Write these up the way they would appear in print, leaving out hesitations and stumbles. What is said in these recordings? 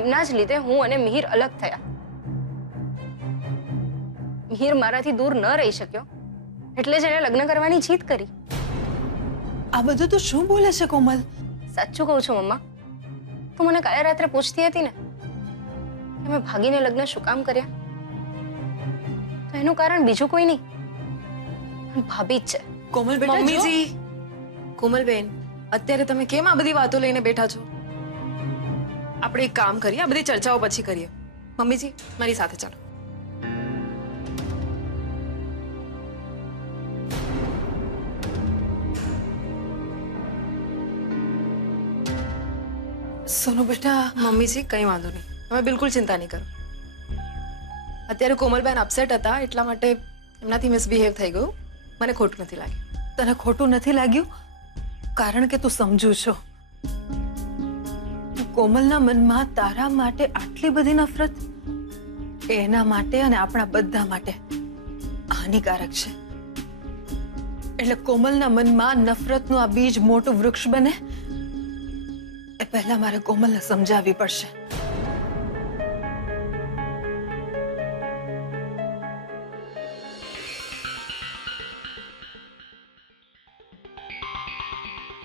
એમના જ લીધે હું અને મિહિર અલગ થયા. મિહિર મારાથી દૂર ન રહી શક્યો એટલે જ એને લગ્ન કરવાની જીદ કરી. આ બધું તું શું બોલે છે કોમલ? સાચું કહું છું મમ્મા. તું મને કાલે રાત્રે પૂછતી હતી ને કે મેં ભાગીને લગ્ન શું કામ કર્યા, તો એનું કારણ બીજું કોઈ નહીં પણ ભાભી જ છે. કોમલ બેટા, મમ્મીજી, કોમલબેન, અત્યારે તમે કેમ આ બધી વાતો લઈને બેઠા છો? આપણે એક કામ કરીએ, આ બધી ચર્ચાઓ પછી કરીએ. મમ્મીજી, મારી સાથે ચાલો. સોનુ બેટા, મમ્મીજી, કઈ વાંધો નહીં, તમે બિલકુલ ચિંતા નહીં કરો. અત્યારે કોમલબેન અપસેટ હતા એટલા માટે એમનાથી મિસબિહેવ થઈ ગયું. મને ખોટું નથી લાગ્યું. તને ખોટું નથી લાગ્યું કારણ કે તું સમજુ છો કોમલના મનમાં તારા માટે આટલી બધી નફરત એના માટે અને આપણા બધા માટે હાનિકારક છે. એટલે કોમલના મનમાં નફરતનું આ બીજ મોટું વૃક્ષ બને એ પહેલા મારે કોમલને સમજાવવી પડશે.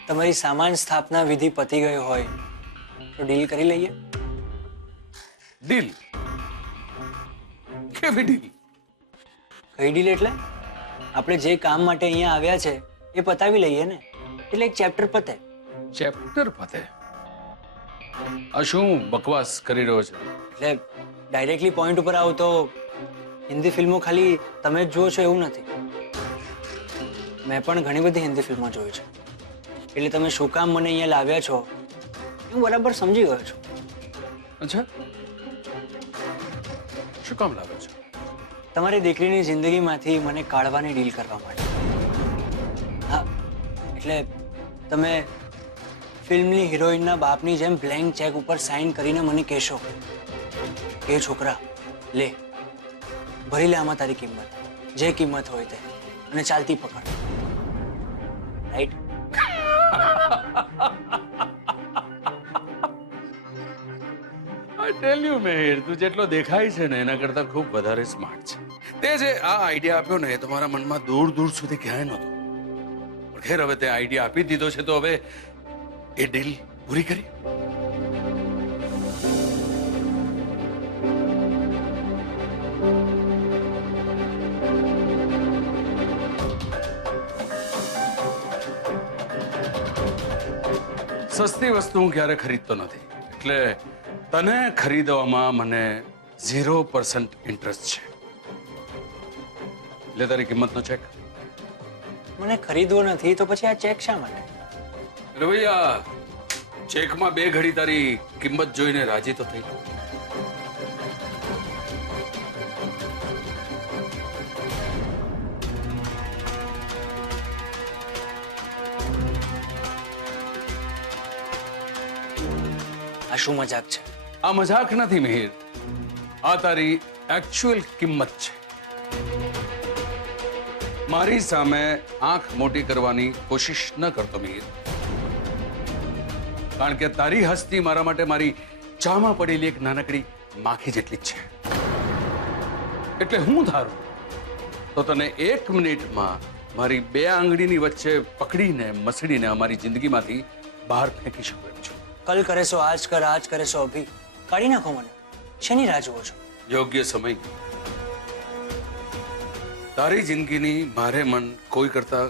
તમારી સામાન સ્થાપના વિધિ પતી ગયો હોય તો ડીલ કરી લઈએ. ડીલ? કેવી ડીલ? કઈ ડીલ એટલે આપણે જે કામ માટે અહીંયા આવ્યા છે એ પતાવી લઈએ ને, એટલે એક ચેપ્ટર પતે. ચેપ્ટર પતે? આ શું બકવાસ કરી રહ્યો છે? એટલે ડાયરેક્ટલી પોઈન્ટ ઉપર આવો તો હિન્દી ફિલ્મો ખાલી તમે જ જુઓ છો એવું નથી. મેં પણ ઘણી બધી હિન્દી ફિલ્મો જોઈ છે, એટલે તમે શું કામ મને અહીંયા લાવ્યા છો હું બરાબર સમજી ગયો છું. અચ્છા, શું કામ લાવ્યો છો? તમારી દીકરીની જિંદગીમાંથી મને કાઢવાની ડીલ કરવા માટે. હા, એટલે તમે ફિલ્મની હિરોઈનના બાપની જેમ બ્લેન્ક ચેક ઉપર સાઇન કરીને મને કહેશો કે છોકરા લે, ભરી લે આમાં તારી કિંમત, જે કિંમત હોય તે, અને ચાલતી પકડ. Right? I tell you Mehr, તું જેટલો દેખાય છે ને એના કરતા ખૂબ વધારે સ્માર્ટ છે. તે જે આ આઈડિયા આપ્યો ને એ તમારા મનમાં દૂર દૂર સુધી ક્યાંય નહોતો. પણ ખેર, હવે તે આઈડિયા આપી દીધો છે તો હવે એ ડીલ પૂરી કરી. સસ્તી વસ્તુ હું ક્યારે ખરીદતો નથી, એટલે તને ખરીદવામાં મને 0% ઇન્ટરેસ્ટ છે. એટલે તારી કિંમતનો ચેક. મને ખરીદવો નથી તો પછી આ ચેક શા માટે? એટલે ભાઈ, આ ચેકમાં 2 ઘડી તારી કિંમત જોઈને રાજી તો થઈ. આ શું મજાક છે? આ મજાક નથી મિહિર, આ તારી એકચ્યુઅલ કિંમત છે. મારી સામે આંખ મોટી કરવાની કોશિશ ન કરતો મિહિર, કારણ કે તારી હસ્તી મારા માટે મારી ચામાં પડેલી એક નાનકડી માખી જેટલી જ છે. એટલે હું ધારું તો તને 1 મિનિટમાં મારી 2 આંગળીની વચ્ચે પકડીને મસડીને અમારી જિંદગીમાંથી બહાર ફેંકી શકું એમ છું. કલ કરે સો આજ કર, આજ કરે સો અભી. કાઢી નાખો મને. શેની રાહ જુઓ છો? યોગ્ય સમય. તારી જિંદગીની મારે મન કોઈ કરતા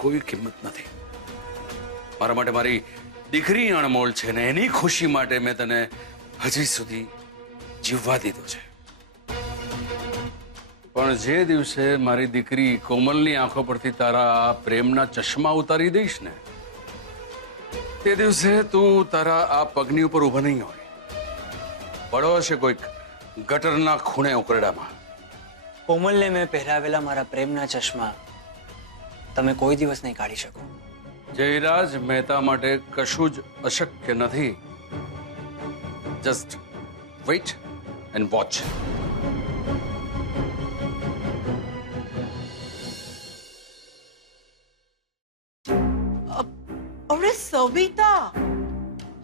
કોઈ કિંમત નથી. મારા માટે મારી દીકરી અણમોલ છે ને એની ખુશી માટે મેં તને હજી સુધી જીવવા દીધો છે. પણ જે દિવસે મારી દીકરી કોમલની આંખો પરથી તારા આ પ્રેમના ચશ્મા ઉતારી દઈશ ને, તે દિવસે તું તારા આ પગની ઉપર ઊભો નહીં હોય, પડો હશે કોઈક ગટરના ખૂણે ઉકરડામાં. કોમલને મેં પહેરાવેલા મારા પ્રેમના ચશ્મા તમે કોઈ દિવસ નહીં કાઢી શકો. જયરાજ મહેતા માટે કશું જ અશક્ય નથી. Just weight and watch. અરે સવિતા,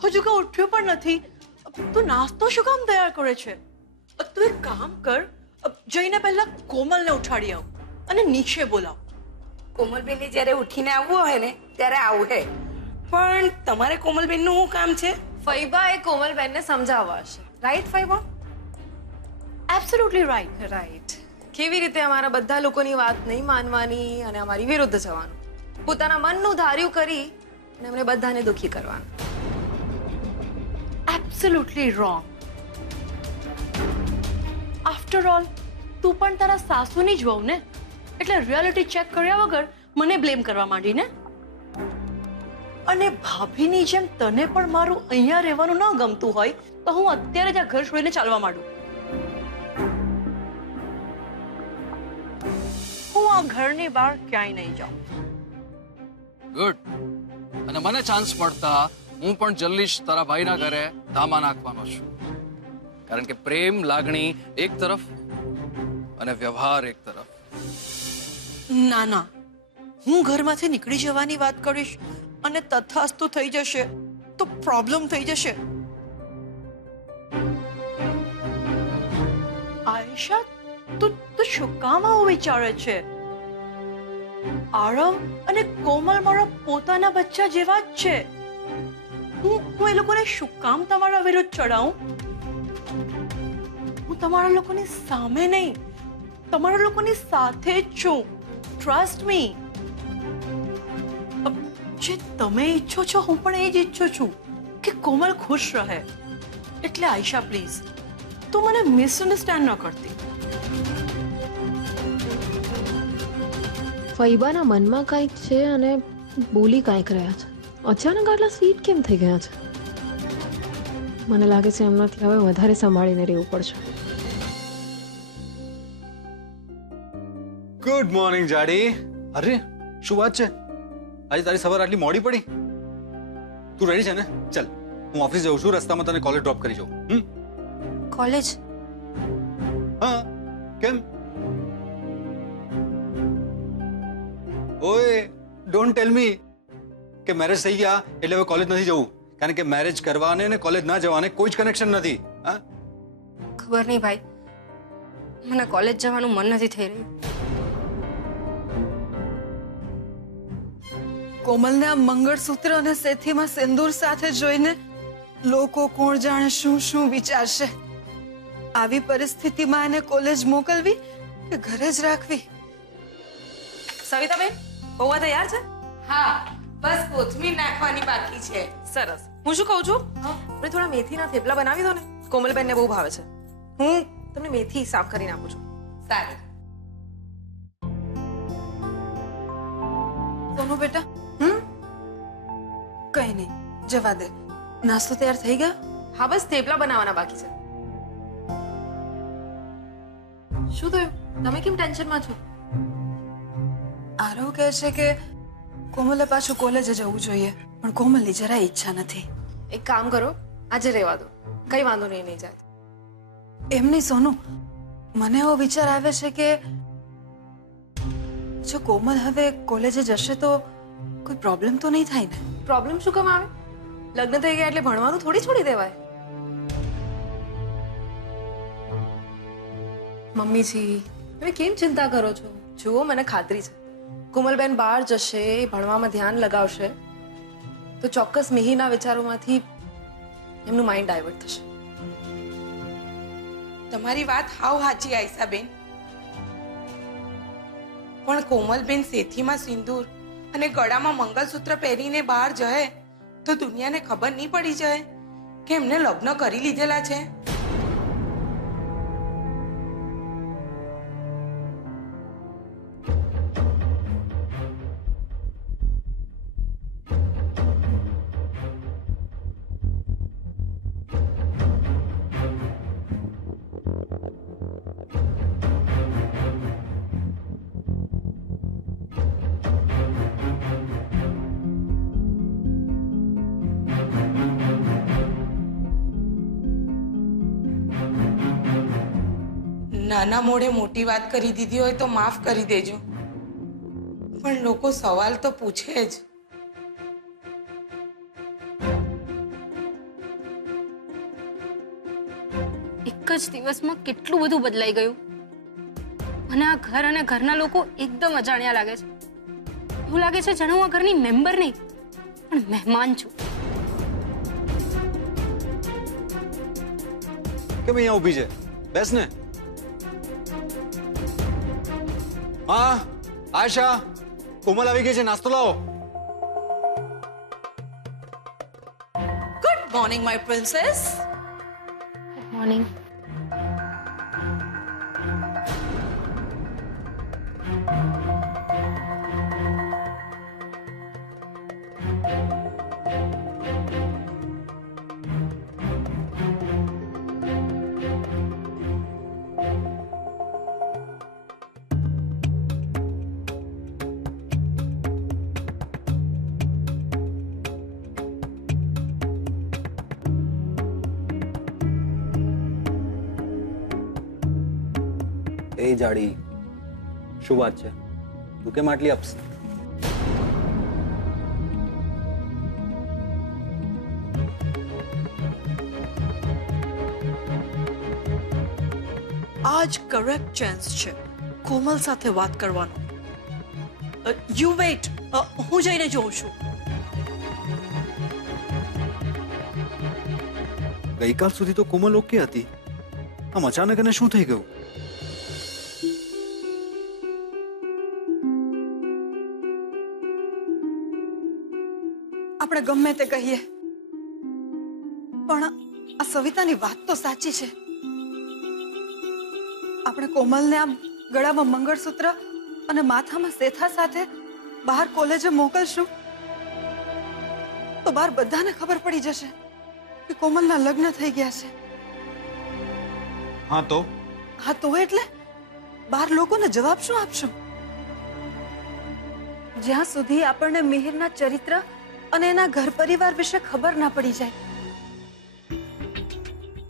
હજુ કે ઉઠ્યો પણ નથી. તું નાસ્તો શું કામ તૈયાર કરે છે? તું એક કામ કર, જઈને પહેલા કોમલને ઉઠાડી આવ અને નીચે બોલાવ. કોમલબેનને જ્યારે ઉઠીને આવવું હોય ને ત્યારે આવું હે, પણ તમારે કોમલબેનનું શું કામ છે? ફૈબા એ કોમલબેનને સમજાવવા હશે, રાઈટ ફૈબા? Absolutely right. રાઈટ. કેવી રીતે અમારા બધા લોકોની વાત નહીં માનવાની અને અમારી વિરુદ્ધ જવાનું, પોતાના મનનું ધાર્યું કરી અને અમને બધાને દુખી કરવાનું. Absolutely wrong. આફ્ટર ઓલ તું પણ તારા સાસુની જ વહુ ને, એટલે રિયાલિટી ચેક કર્યા વગર મને બ્લેમ કરવા માંડી ને. અને ભાભીની જેમ તને પણ મારું અહીંયા રહેવાનું ન ગમતું હોય તો હું અત્યારે જ આ ઘર છોડીને ચાલવા માંડું. હું આ ઘરની બહાર ક્યાંય નહીં જાઉં. ગુડ. અને મને ચાન્સ મળતા હું પણ જલ્દી જ તારા ભાઈના ઘરે ધામા નાખવાનો છું, કારણ કે પ્રેમ લાગણી એક તરફ અને વ્યવહાર એક તરફ. ના ના, હું ઘરમાંથી નીકળી જવાની વાત કરીશ અને તથાસ્તુ થઈ જશે તો પ્રોબ્લેમ થઈ જશે. આયશા, તું શું કામ આવું વિચારે છે? આરવ અને કોમલ મારા પોતાના બચ્ચા જેવા જ છે. હું એ લોકોને શું કામ તમારા વિરુદ્ધ ચડાવું? હું તમારા લોકોની સામે નહીં, તમારા લોકોની સાથે જ છું. Trust me. જે તમે ઈચ્છો છો હું પણ એ જ ઈચ્છું છું કે કોમલ ખુશ રહે. એટલે આયશા પ્લીઝ, તું મને મિસઅન્ડરસ્ટેન્ડ ન કરતી. ફૈબાના મનમાં કંઈક છે અને બોલી કંઈક રહ્યા છે. અચાનક આટલા સ્વીટ કેમ થઈ ગયા છે? મને લાગે છે એમનાથી હવે વધારે સંભાળીને રહેવું પડશે. ગુડ મોર્નિંગ જાડી. અરે શું વાત છે, આજે તારી સવાર આટલી મોડી પડી? તું રેડી છે ને? ચલ હું ઓફિસ જાઉં છું, રસ્તામાં તને કોલેજ ડ્રોપ કરી જાઉં. કોલેજ? હા, કેમ? ઓય, ડોન્ટ ટેલ મી કે મેરેજ થઈ ગયા એટલે હવે કોલેજ નથી જવું, કારણ કે મેરેજ કરવાને ને કોલેજ ના જવાને કોઈ જ કનેક્શન નથી. હા, ખબર નહીં ભાઈ, મને કોલેજ જવાનું મન નથી થઈ રહ્યું. કોમલના મંગળસૂત્ર અને સેથીમાં સિંદૂર સાથે જોઈને લોકો કોણ જાણે શું શું વિચારશે. આવી પરિસ્થિતિમાં એને કોલેજ મોકલવી કે ઘરે જ રાખવી? સવિતાબેન, પૌવા તૈયાર છે? હા, બસ કોથમીર નાખવાની બાકી છે. સરસ. હું શું કહું છું, આપણે થોડા મેથીના થેપલા બનાવી દો ને, કોમલબેનને બહુ ભાવે છે. હું તમને મેથી સાફ કરીને આપું છું. સારું. સોનુ બેટા, કઈ નહીં, જવા દે. નાસ્તો તૈયાર થઈ ગયો? હા, બસ થેપલા બનાવવાના બાકી છે. શું થયું? તમે કેમ ટેન્શનમાં છો? આરવ કહે છે કે કોમલે પાછું કોલેજે જવું જોઈએ, પણ કોમલની જરાય ઈચ્છા નથી. એક કામ કરો, આજે રહેવા દો, કઈ વાંધો નહીં જાય. એમ નહીં સોનુ, મને એવો વિચાર આવે છે કે જો કોમલ હવે કોલેજે જશે તો કોઈ પ્રોબ્લેમ તો નહીં થાય ને? પ્રોબ્લેમ શું કામ આવે? લગ્ન થઈ ગયા એટલે ભણવાનું થોડી છોડી દેવાય. મમ્મીજી, તમે કેમ ચિંતા કરો છો? જુઓ, મને ખાતરી છે કોમલબેન બહાર જશે, ભણવામાં ધ્યાન લગાવશે તો ચોક્કસ મિહિરના વિચારોમાંથી એમનું માઇન્ડ ડાયવર્ટ થશે. તમારી વાત હાવ સાચી આયશાબેન, પણ કોમલબેન સેથીમાં સિંદૂર અને ગળામાં મંગળસૂત્ર પહેરીને બહાર જાય તો દુનિયાને ખબર નહીં પડી જાય કે એમને લગ્ન કરી લીધેલા છે. નાના મોઢે મોટી વાત કરી દીધી હોય તો માફ કરી દેજો, પણ લોકો સવાલ તો પૂછે જ. એક જ દિવસમાં કેટલું બધું બદલાઈ ગયું. મને આ ઘર અને ઘરના લોકો એકદમ અજાણ્યા લાગે છે. એવું લાગે છે જાણે હું આ ઘરની મેમ્બર નહીં પણ મહેમાન છું. કેમ અહીંયા ઊભી છે? બેસ ને. હા આશા, કોમલ આવી ગઈ છે, નાસ્તો લાવો. Good morning, my princess. Good morning. એ જાડી, શું વાત છે? તું કેમ આટલી અપસેટ? આજ કરેક્ટ ચાન્સ છે કોમલ સાથે વાત કરવાનો. યુ વેઇટ, હું જઈને જોઉં છું. ગઈકાલ સુધી તો કોમલ ઓકે હતી, આમ અચાનક એને શું થઈ ગયું? આપણે ગમે તે કહીએ પણ આ સવિતાની વાત તો સાચી છે. આપણે કોમલને આમ ગળામાં મંગળસૂત્ર અને માથામાં સેથા સાથે બહાર કોલેજે મોકલશું તો બહાર બધાને ખબર પડી જશે કે કોમલના લગ્ન થઈ ગયા છે. હા તો એટલે બહાર લોકોને જવાબ શું આપશું? જ્યાં સુધી આપણને મિહિરના ચરિત્ર અને એના ઘર પરિવાર વિશે ખબર ના પડી જાય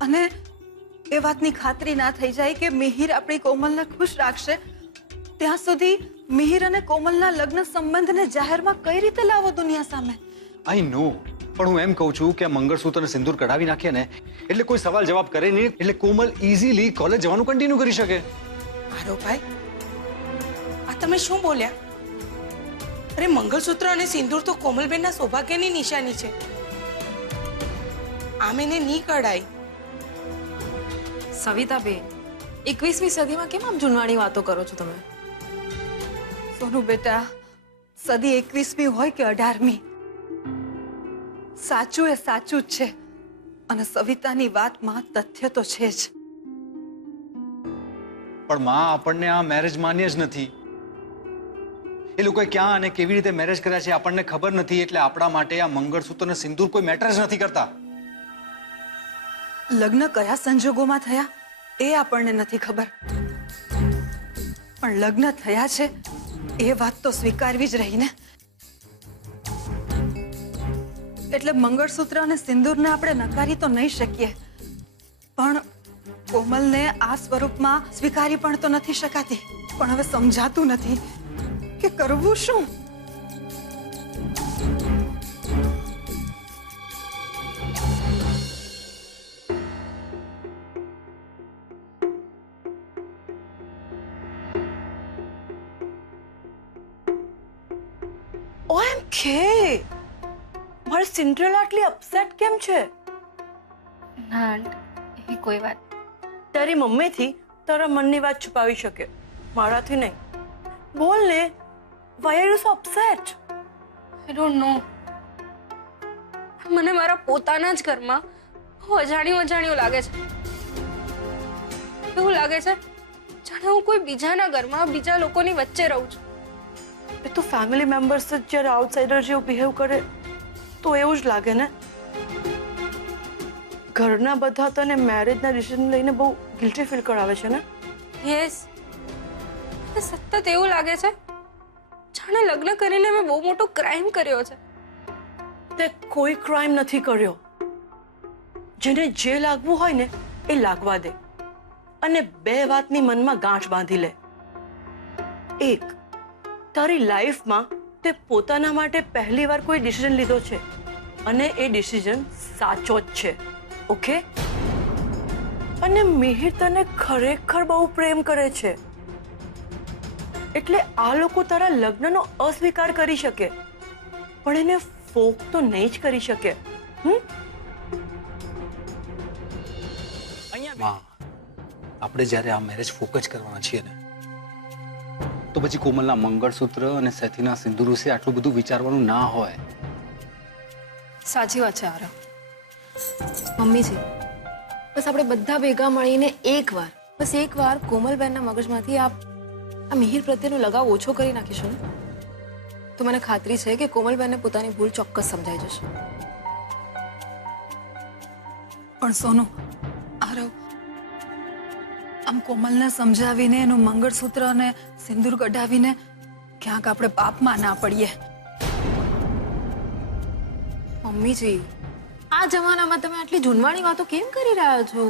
અને એ વાતની ખાતરી ના થઈ જાય કે મિહિર આપણી કોમલને ખુશ રાખશે, ત્યાં સુધી મિહિર અને કોમલના લગ્ન સંબંધને જાહેરમાં કઈ રીતે લાવો દુનિયા સામે? આઈ નો, પણ હું એમ કહું છું કે આ મંગળસૂત્ર અને સિંદૂર કઢાવી નાખીએ ને એટલે કોઈ સવાલ જવાબ કરે નહીં, એટલે કોમલ ઇઝીલી કોલેજ જવાનું કન્ટિન્યુ કરી શકે. આરોભાઈ, આ તમે શું બોલ્યા? અરે મંગળસૂત્ર અને સિંદૂર તો કોમલબેનના સૌભાગ્યની નિશાની છે. આમ એને નહીં કઢાય. સવિતાબેન, 21મી સદીમાં કેમ આમ જૂનવાણી વાતો કરો છો તમે? સોનુ બેટા, સદી 21મી હોય કે 18મી, સાચું એ સાચું જ છે અને સવિતાની વાતમાં તથ્ય તો છે જ. પણ માં આપણને આ મેરેજ માન્ય જ નથી. એ લોકોએ ક્યાં અને કેવી રીતે મેરેજ કર્યા છે આપણને ખબર નથી, એટલે આપણા માટે આ મંગળસૂત્ર અને સિંદૂર કોઈ મેટર જ નથી કરતા. લગ્ન કયા સંજોગોમાં થયા એ આપણને નથી ખબર, પણ લગ્ન થયા છે એ વાત તો સ્વીકારવી જ રહી ને. એટલે મંગળસૂત્ર અને સિંદૂરને આપણે નકારી તો નહીં શકીએ, પણ કોમલને આ સ્વરૂપમાં સ્વીકારી પણ તો નથી શકાતી. પણ હવે સમજાતું નથી કે કરવું શું. OMG! મારી સિન્ડ્રેલા આટલી અપસેટ કેમ છે? ના એ કોઈ વાત. તારી મમ્મીથી તારા મનની વાત છુપાવી શકે, મારાથી નહીં. બોલ ને, why are you so upset? I don't know. મને મારા પોતાના જ ઘરમાં બહુ અજાણ્યું લાગે છે. એવું લાગે છે જાણે હું કોઈ બીજાના ઘરમાં બીજા લોકોની વચ્ચે રહું છું. એ તો ફેમિલી મેમ્બર્સ જ જ્યારે આઉટસાઇડર જેવું બિહેવ કરે તો એવું જ લાગે ને. ઘરના બધા તને મેરેજના ડિસિઝન લઈને બહુ ગિલ્ટી ફીલ કરાવે છે ને? યસ, સતત એવું લાગે છે જાણે લગ્ન કરીને મેં બહુ મોટો ક્રાઇમ કર્યો છે. તે કોઈ ક્રાઇમ નથી કર્યો. જેને જે લાગવું હોય ને એ લાગવા દે અને બે વાતની મનમાં ગાંઠ બાંધી લે. એક, તારી લાઈફમાં તે પોતાના માટે પહેલી વાર કોઈ ડિસિઝન લીધો છે અને એ ડિસિઝન સાચો જ છે. ઓકે? અને મિહિર તને ખરેખર બહુ પ્રેમ કરે છે, એટલે આ લોકો તારા લગ્નનો અસ્વીકાર કરી શકે, પણ એને ફોક તો નહીં જ કરી શકે. માં, આપણે જ્યારે આ મેરેજ ફોકસ કરવાના છીએ ને, તો પછી કોમલના મંગળસૂત્ર અને સેથીના સિંદૂર વિશે આટલું બધું વિચારવાનું ના હોય. સાચી વાત છે આરવ. મમ્મીજી, બસ આપણે બધા ભેગા મળીને એકવાર કોમલબેનના મગજમાંથી આ મિહિર પ્રત્યેનો લગાવ ઓછો કરી નાખીશું ને, તો મને ખાતરી છે કે કોમલબેનને પોતાની ભૂલ ચોક્કસ સમજાઈ જશે. પણ સોનું, આરવ આમ કોમલને સમજાવીને એનું મંગળસૂત્ર અને સિંદૂર કઢાવીને ક્યાંક આપણે પાપમાં ના પડીએ. મમ્મીજી, આ જમાનામાં તમે આટલી જૂનવાણી વાતો કેમ કરી રહ્યા છો?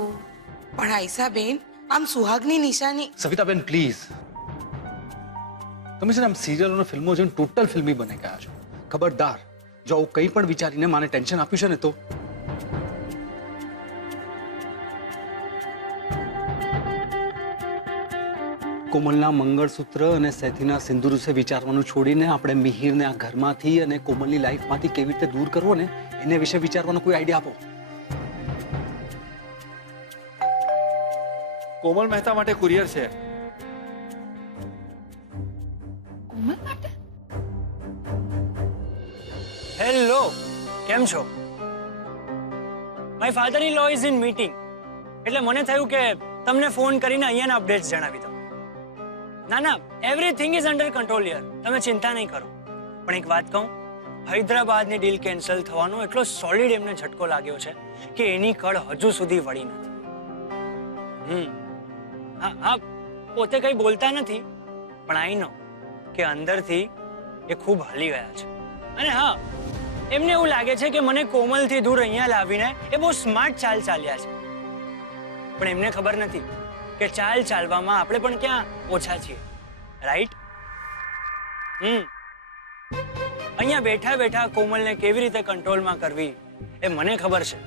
પણ આયશા બેન, આમ સુહાગની નિશાની. સવિતાબેન પ્લીઝ, તમે છે ને આમ સિરિયલ અને ફિલ્મો જોઈને ટોટલ ફિલ્મી બની ગયા છો. ખબરદાર, જો આવું કંઈ પણ વિચારીને મને ટેન્શન આપ્યું છે ને તો કોમલના મંગળસૂત્ર અને સેથીના સિંદૂર વિશે વિચારવાનું છોડીને આપણે મિહિરને આ ઘરમાંથી અને કોમલની લાઈફમાંથી કેવી રીતે દૂર કરવો ને એને વિશે વિચારવાનો કોઈ આઈડિયા આપો. કોમલ મહેતા માટે કુરિયર છે. કોમલ માટે? હેલો, કેમ છો? My father in law is in meeting, એટલે મને થયું કે તમને ફોન કરીને અહીંયાના અપડેટ્સ જણાવી દઉં. ના, એવરીથિંગ ઇઝ અંડર કંટ્રોલ યાર, તમે ચિંતા નહીં કરો. પણ એક વાત કહું, હૈદરાબાદની ડીલ કેન્સલ થવાનો એટલો સોલિડ એમને ઝટકો લાગ્યો છે કે એની કળ હજુ સુધી વળી નથી. હા, પોતે કંઈ બોલતા નથી, પણ આઈ નો કે અંદરથી એ ખૂબ હલી ગયા છે. અને હા, એમને એવું લાગે છે કે મને કોમલથી દૂર અહીંયા લાવીને એ બહુ સ્માર્ટ ચાલ ચાલ્યા છે, પણ એમને ખબર નથી કે ચાલ ચાલવામાં આપણે પણ ક્યાં ઓછા છીએ, રાઈટ? અહીંયા બેઠા બેઠા કોમલને કેવી રીતે કંટ્રોલમાં કરવી એ મને ખબર છે,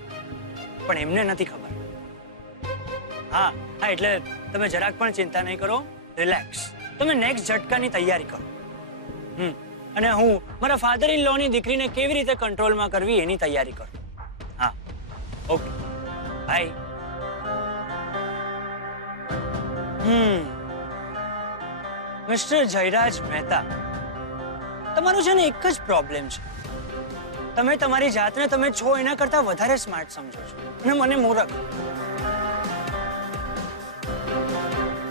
પણ એમને નથી ખબર. હા, એટલે તમે જરાક પણ ચિંતા નહીં કરો, રિલેક્સ. તમે નેક્સ્ટ ઝટકાની તૈયારી કરો. અને હું મારા ફાધર ઇન લોની દીકરીને કેવી રીતે કંટ્રોલમાં કરવી એની તૈયારી કરું. હા, okay, bye. Mister Jayraj Mehta, તમારું છે ને એક જ પ્રોબ્લેમ છે. તમે તમારી જાતને તમે છો એના કરતા વધારે સ્માર્ટ સમજો છો અને મને મૂરખ.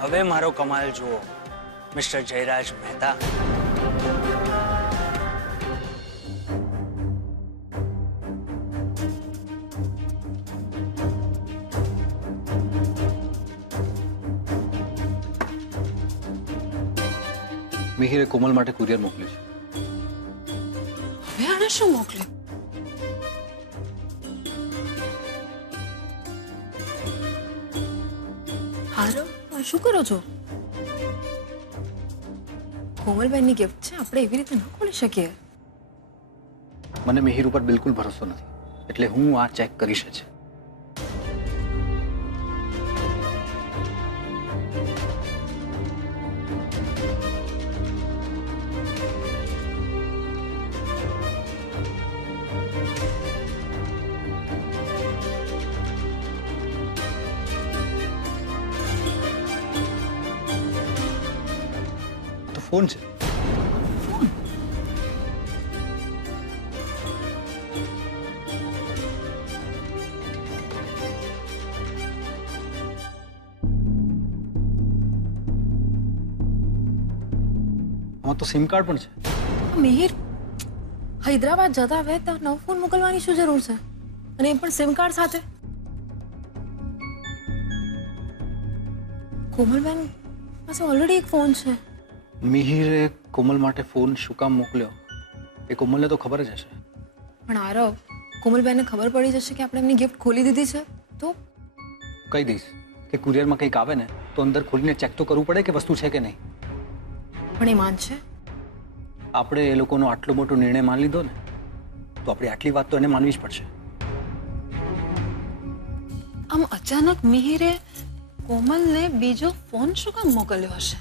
હવે મારો કમાલ જુઓ મિસ્ટર જયરાજ મહેતા. મિહિરે કોમલ માટે કુરિયર મોકલ્યું છે. હવે આને શું મોકલ્યું? હારો, શું કરો છો? કોમલબેનની ગિફ્ટ છે, આપણે એવી રીતે ન ખોલી શકીએ. મને મિહિર ઉપર બિલકુલ ભરોસો નથી, એટલે હું આ ચેક કરીશ જ. ફોન છે. આમાં તો સિમ કાર્ડ પણ છે. મિહિર હૈદરાબાદ જતા હવે ત્યાં નવો ફોન મોકલવાની શું જરૂર છે, અને એ પણ સિમ કાર્ડ સાથે? કોમલબેન પાસે ઓલરેડી એક ફોન છે. મિહિરે કોમલ માટે ફોન શું કામ મોકલ્યો એ કોમલને તો ખબર જ હશે. પણ આરવ, કોમલબેનને ખબર પડી જશે કે આપણે એમની ગિફ્ટ ખોલી દીધી છે તો? કહી દઈશ કે કુરિયરમાં કંઈક આવે ને તો અંદર ખોલીને ચેક તો કરવું પડે કે વસ્તુ છે કે નહીં. પણ એ માનશે? આપણે એ લોકોનો આટલો મોટો નિર્ણય માની લીધો ને તો આપણી આટલી વાત તો એને માનવી જ પડશે. આમ અચાનક મિહિરે કોમલને બીજો ફોન શું કામ મોકલ્યો હશે?